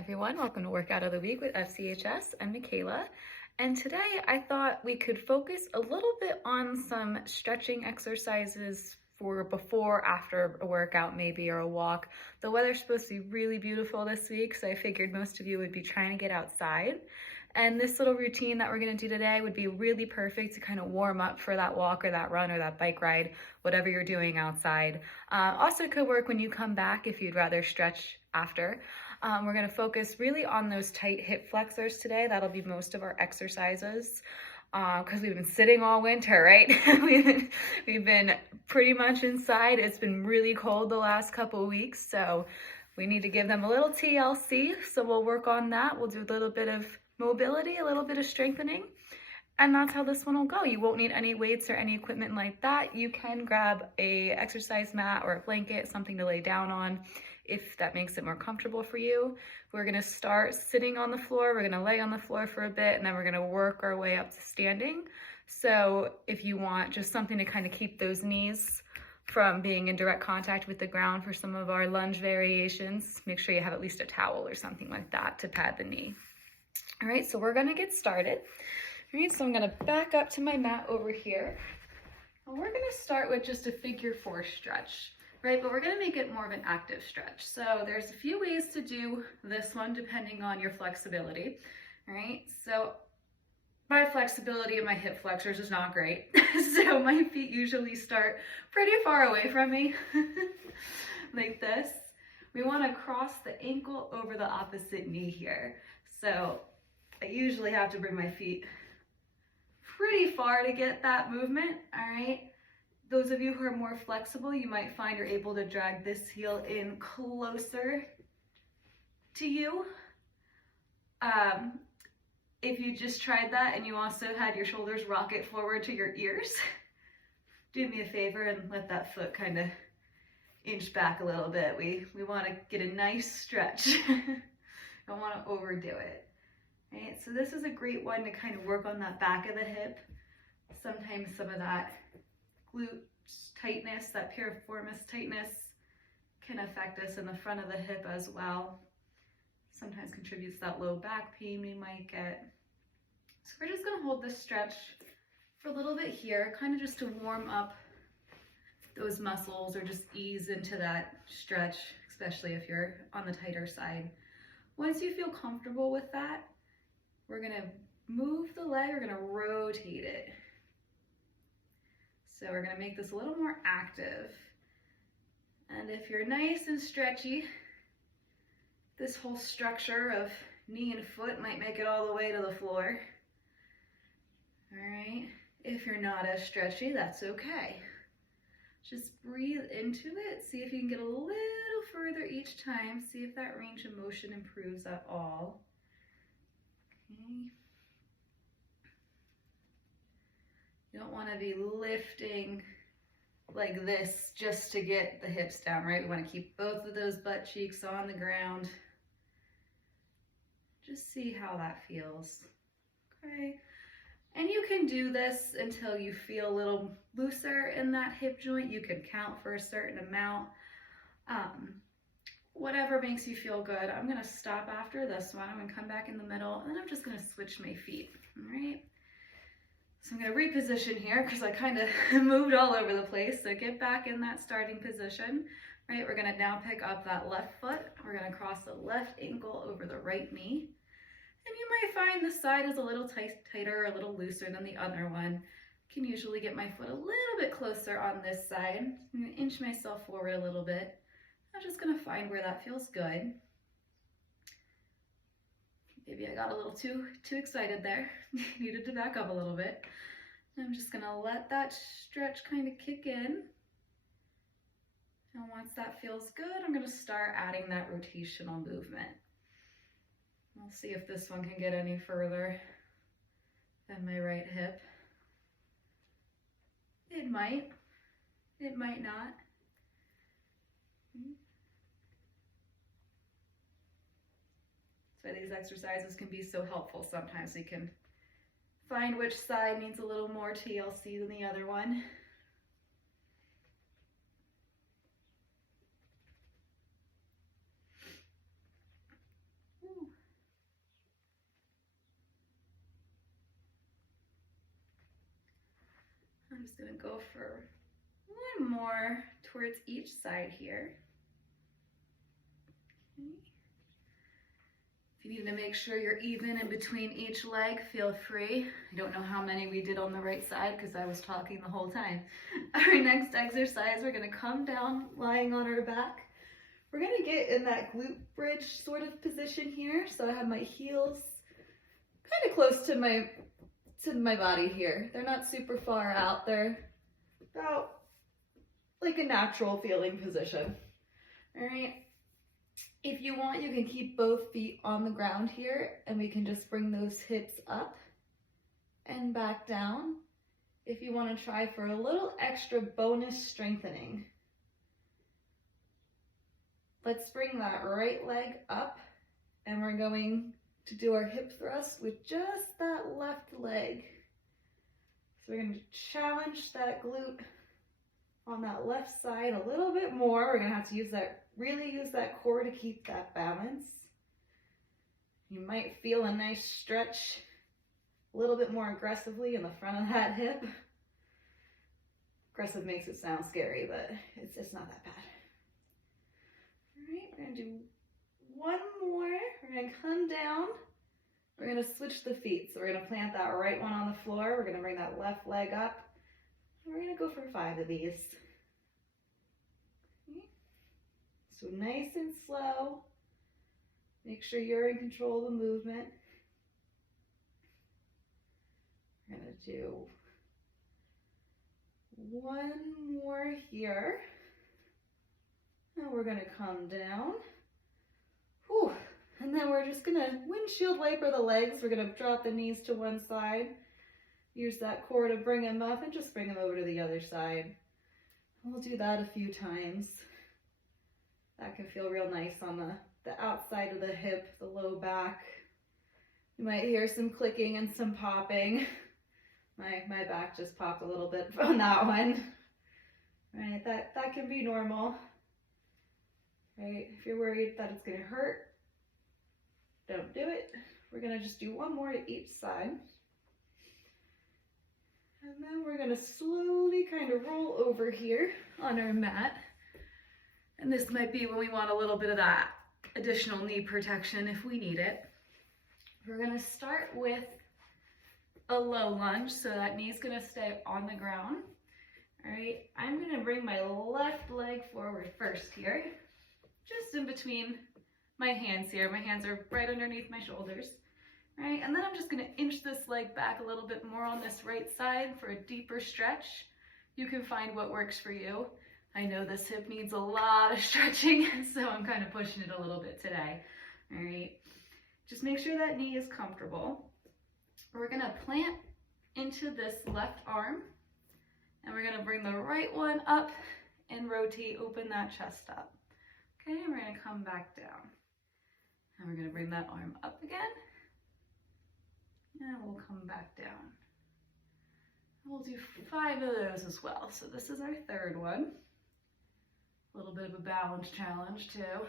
everyone, welcome to Workout of the Week with FCHS. I'm Michaela, and today I thought we could focus a little bit on some stretching exercises for before, after a workout maybe, or a walk. The weather's supposed to be really beautiful this week, so I figured most of you would be trying to get outside. And this little routine that we're gonna do today would be really perfect to kind of warm up for that walk or that run or that bike ride, whatever you're doing outside. Also could work when you come back if you'd rather stretch after. We're gonna focus really on those tight hip flexors today. That'll be most of our exercises because we've been sitting all winter, right? we've been pretty much inside. It's been really cold the last couple of weeks, so we need to give them a little TLC. So we'll work on that. We'll do a little bit of mobility, a little bit of strengthening, and that's how this one will go. You won't need any weights or any equipment like that. You can grab a exercise mat or a blanket, something to lay down on if that makes it more comfortable for you. We're gonna start sitting on the floor, we're gonna lay on the floor for a bit, and then we're gonna work our way up to standing. So if you want just something to kind of keep those knees from being in direct contact with the ground for some of our lunge variations, make sure you have at least a towel or something like that to pad the knee. All right, so we're gonna get started. All right, so I'm gonna back up to my mat over here. And we're gonna start with just a figure 4 stretch, right? But we're gonna make it more of an active stretch. So there's a few ways to do this one depending on your flexibility, all right? So my flexibility of my hip flexors is not great. So my feet usually start pretty far away from me, like this. We wanna cross the ankle over the opposite knee here. So I usually have to bring my feet pretty far to get that movement, all right? Those of you who are more flexible, you might find you're able to drag this heel in closer to you. If you just tried that and you also had your shoulders rocket forward to your ears, do me a favor and let that foot kind of inch back a little bit. We want to get a nice stretch. Don't want to overdo it. Right? So this is a great one to kind of work on that back of the hip. Sometimes some of that glute tightness, that piriformis tightness can affect us in the front of the hip as well. Sometimes contributes to that low back pain we might get. So we're just gonna hold this stretch for a little bit here, kind of just to warm up those muscles or just ease into that stretch, especially if you're on the tighter side. Once you feel comfortable with that, we're gonna move the leg, we're gonna rotate it. So we're gonna make this a little more active. And if you're nice and stretchy, this whole structure of knee and foot might make it all the way to the floor. All right, if you're not as stretchy, that's okay. Just breathe into it, see if you can get a little further each time, see if that range of motion improves at all. Okay. You don't want to be lifting like this just to get the hips down, right? We want to keep both of those butt cheeks on the ground. Just see how that feels. Okay. And you can do this until you feel a little looser in that hip joint. You can count for a certain amount. Whatever makes you feel good. I'm gonna stop after this one. I'm gonna come back in the middle, and then I'm just gonna switch my feet, all right? So I'm gonna reposition here because I kind of moved all over the place. So get back in that starting position, right? We're gonna now pick up that left foot. We're gonna cross the left ankle over the right knee. And you might find this side is a little tighter, a little looser than the other one. I can usually get my foot a little bit closer on this side. I'm gonna inch myself forward a little bit. I'm just gonna find where that feels good. Maybe I got a little too excited there. Needed to back up a little bit. I'm just gonna let that stretch kind of kick in. And once that feels good, I'm gonna start adding that rotational movement. We'll see if this one can get any further than my right hip. It might not. That's why these exercises can be so helpful sometimes. You can find which side needs a little more TLC than the other one. I'm just gonna go for one more towards each side here. Okay. If you need to make sure you're even in between each leg, feel free. I don't know how many we did on the right side because I was talking the whole time. Our next exercise, we're gonna come down lying on our back. We're gonna get in that glute bridge sort of position here. So I have my heels kind of close to my body here. They're not super far out. They're about like a natural feeling position. All right. If you want, you can keep both feet on the ground here and we can just bring those hips up and back down. If you want to try for a little extra bonus strengthening. Let's bring that right leg up and we're going to do our hip thrust with just that left leg. So we're going to challenge that glute on that left side a little bit more. We're going to have to really use that core to keep that balance. You might feel a nice stretch a little bit more aggressively in the front of that hip. Aggressive makes it sound scary, but it's just not that bad. All right, we're going to do one more. We're going to come down. We're going to switch the feet. So we're going to plant that right one on the floor. We're going to bring that left leg up. We're going to go for 5 of these. Okay. So nice and slow. Make sure you're in control of the movement. We're going to do one more here. And we're going to come down. Whew. And then we're just going to windshield wiper the legs. We're going to drop the knees to one side. Use that core to bring them up and just bring them over to the other side. We'll do that a few times. That can feel real nice on the outside of the hip, the low back. You might hear some clicking and some popping. My back just popped a little bit on that one. Right, that can be normal. Right, if you're worried that it's gonna hurt, don't do it. We're gonna just do one more to each side. And then we're gonna slowly kind of roll over here on our mat. And this might be when we want a little bit of that additional knee protection if we need it. We're gonna start with a low lunge, so that knee's gonna stay on the ground. All right, I'm gonna bring my left leg forward first here, just in between my hands here. My hands are right underneath my shoulders. Right, and then I'm just gonna inch this leg back a little bit more on this right side for a deeper stretch. You can find what works for you. I know this hip needs a lot of stretching, so I'm kind of pushing it a little bit today. All right, just make sure that knee is comfortable. We're gonna plant into this left arm, and we're gonna bring the right one up and rotate, open that chest up. Okay, and we're gonna come back down. And we're gonna bring that arm up again. And we'll come back down. We'll do 5 of those as well. So this is our third one. A little bit of a balance challenge too.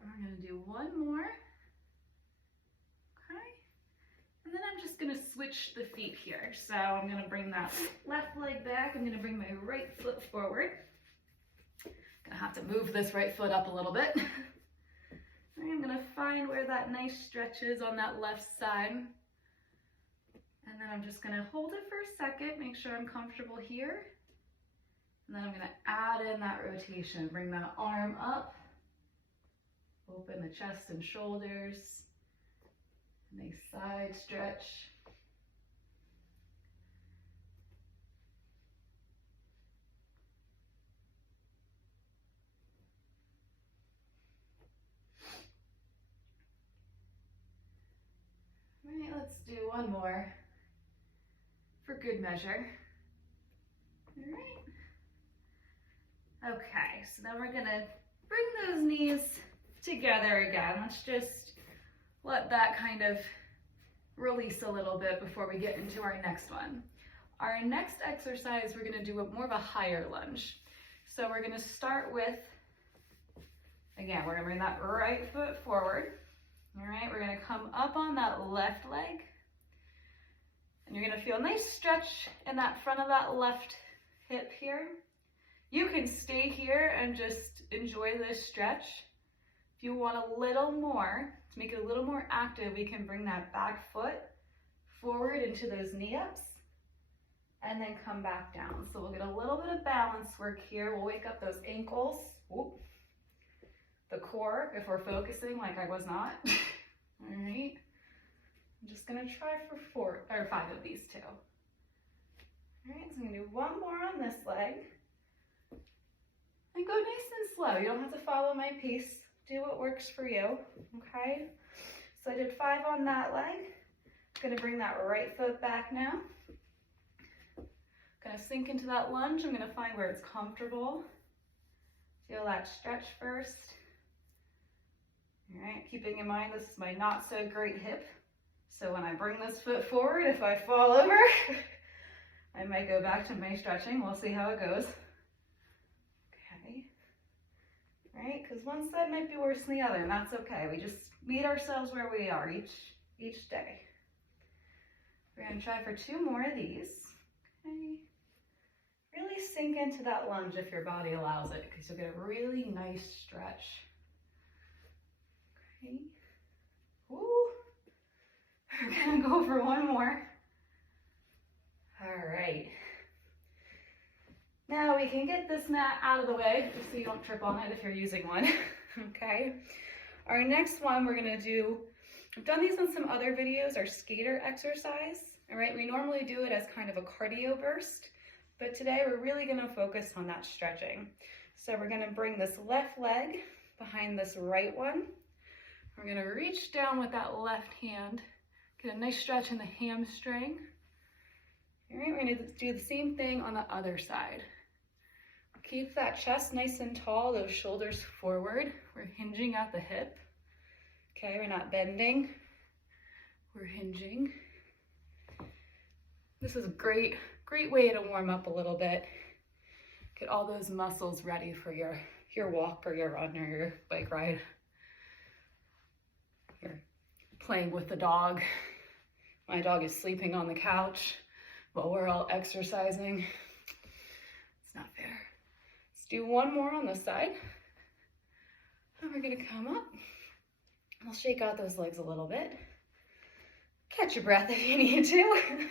And we're gonna do one more. Okay. And then I'm just gonna switch the feet here. So I'm gonna bring that left leg back. I'm gonna bring my right foot forward. Gonna have to move this right foot up a little bit. I'm gonna find where that nice stretch is on that left side. And then I'm just gonna hold it for a second, make sure I'm comfortable here. And then I'm gonna add in that rotation, bring that arm up, open the chest and shoulders, nice side stretch. All right, let's do one more for good measure. All right. Okay, so then we're gonna bring those knees together again. Let's just let that kind of release a little bit before we get into our next one. Our next exercise, we're gonna do more of a higher lunge. So we're gonna start with, again, we're gonna bring that right foot forward. All right, we're gonna come up on that left leg. And you're gonna feel a nice stretch in that front of that left hip here. You can stay here and just enjoy this stretch. If you want a little more, to make it a little more active, we can bring that back foot forward into those knee ups and then come back down. So we'll get a little bit of balance work here. We'll wake up those ankles, the core, if we're focusing like I was not. All right, I'm just gonna try for 4 or 5 of these too. All right, so I'm gonna do one more on this leg. And go nice and slow. You don't have to follow my pace. Do what works for you, okay? So I did 5 on that leg. I'm gonna bring that right foot back now. Gonna sink into that lunge. I'm gonna find where it's comfortable. Feel that stretch first. All right, keeping in mind this is my not so great hip. So when I bring this foot forward, if I fall over, I might go back to my stretching. We'll see how it goes. Okay, right, because one side might be worse than the other, and that's okay. We just meet ourselves where we are each day. We're gonna try for 2 more of these. Okay. Really sink into that lunge if your body allows it, because you'll get a really nice stretch. Okay. Woo. We're gonna go for 1 more. All right. Now we can get this mat out of the way, just so you don't trip on it if you're using one. Okay. Our next one we're gonna do, I've done these in some other videos, our skater exercise. All right, we normally do it as kind of a cardio burst, but today we're really gonna focus on that stretching. So we're gonna bring this left leg behind this right one. We're gonna reach down with that left hand, get a nice stretch in the hamstring. All right, we're gonna do the same thing on the other side. Keep that chest nice and tall, those shoulders forward. We're hinging at the hip. Okay, we're not bending, we're hinging. This is a great way to warm up a little bit. Get all those muscles ready for your walk or your run or your bike ride. You're playing with the dog. My dog is sleeping on the couch while we're all exercising. It's not fair. Let's do 1 more on this side. And we're gonna come up. I'll shake out those legs a little bit. Catch your breath if you need to.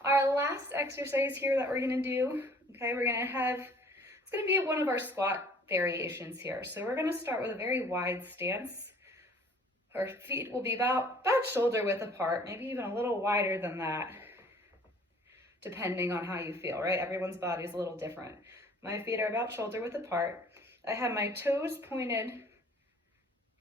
Our last exercise here that we're gonna do, okay, it's gonna be one of our squat variations here. So we're gonna start with a very wide stance. Our feet will be about shoulder width apart, maybe even a little wider than that, depending on how you feel, right? Everyone's body is a little different. My feet are about shoulder width apart. I have my toes pointed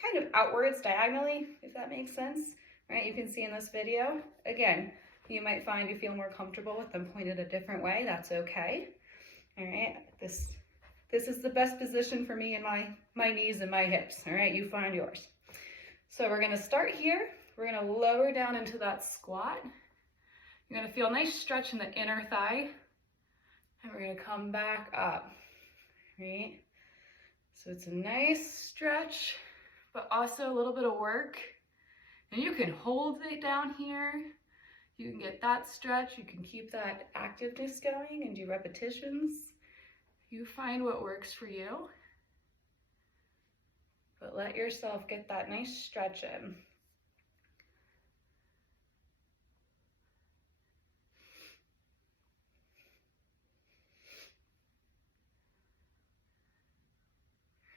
kind of outwards diagonally, if that makes sense, right? You can see in this video. Again, you might find you feel more comfortable with them pointed a different way. That's okay. All right, this is the best position for me and my knees and my hips. All right, you find yours. So we're gonna start here. We're gonna lower down into that squat. You're gonna feel a nice stretch in the inner thigh, and we're gonna come back up, right? So it's a nice stretch, but also a little bit of work. And you can hold it down here. You can get that stretch. You can keep that activeness going and do repetitions. You find what works for you. But let yourself get that nice stretch in.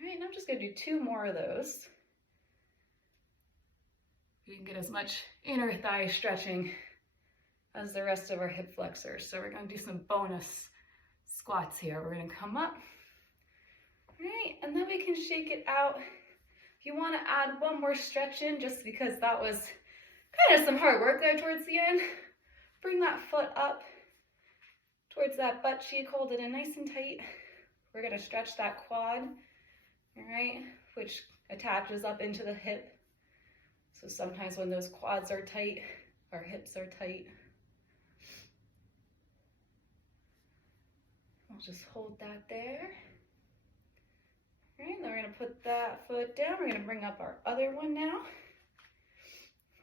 All right, now I'm just gonna do 2 more of those. You can get as much inner thigh stretching as the rest of our hip flexors. So we're gonna do some bonus squats here. We're gonna come up, all right, and then we can shake it out. If you wanna add 1 more stretch in, just because that was kind of some hard work there towards the end, bring that foot up towards that butt cheek, hold it in nice and tight. We're gonna stretch that quad, all right, which attaches up into the hip. So sometimes when those quads are tight, our hips are tight. I'll just hold that there. All right, then we're gonna put that foot down. We're gonna bring up our other one now.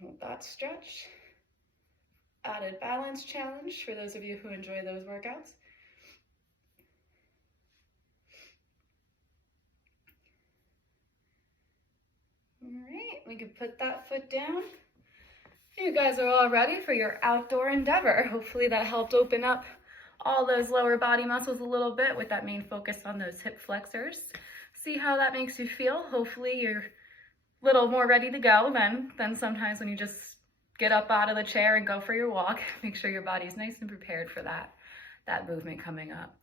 Hold that stretch. added balance challenge for those of you who enjoy those workouts. All right, we can put that foot down. You guys are all ready for your outdoor endeavor. Hopefully that helped open up all those lower body muscles a little bit with that main focus on those hip flexors. See how that makes you feel. Hopefully you're a little more ready to go than sometimes when you just get up out of the chair and go for your walk. Make sure your body's nice and prepared for that movement coming up.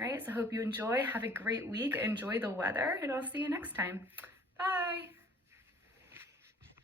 All right, so hope you enjoy. Have a great week. Enjoy the weather, and I'll see you next time. Bye.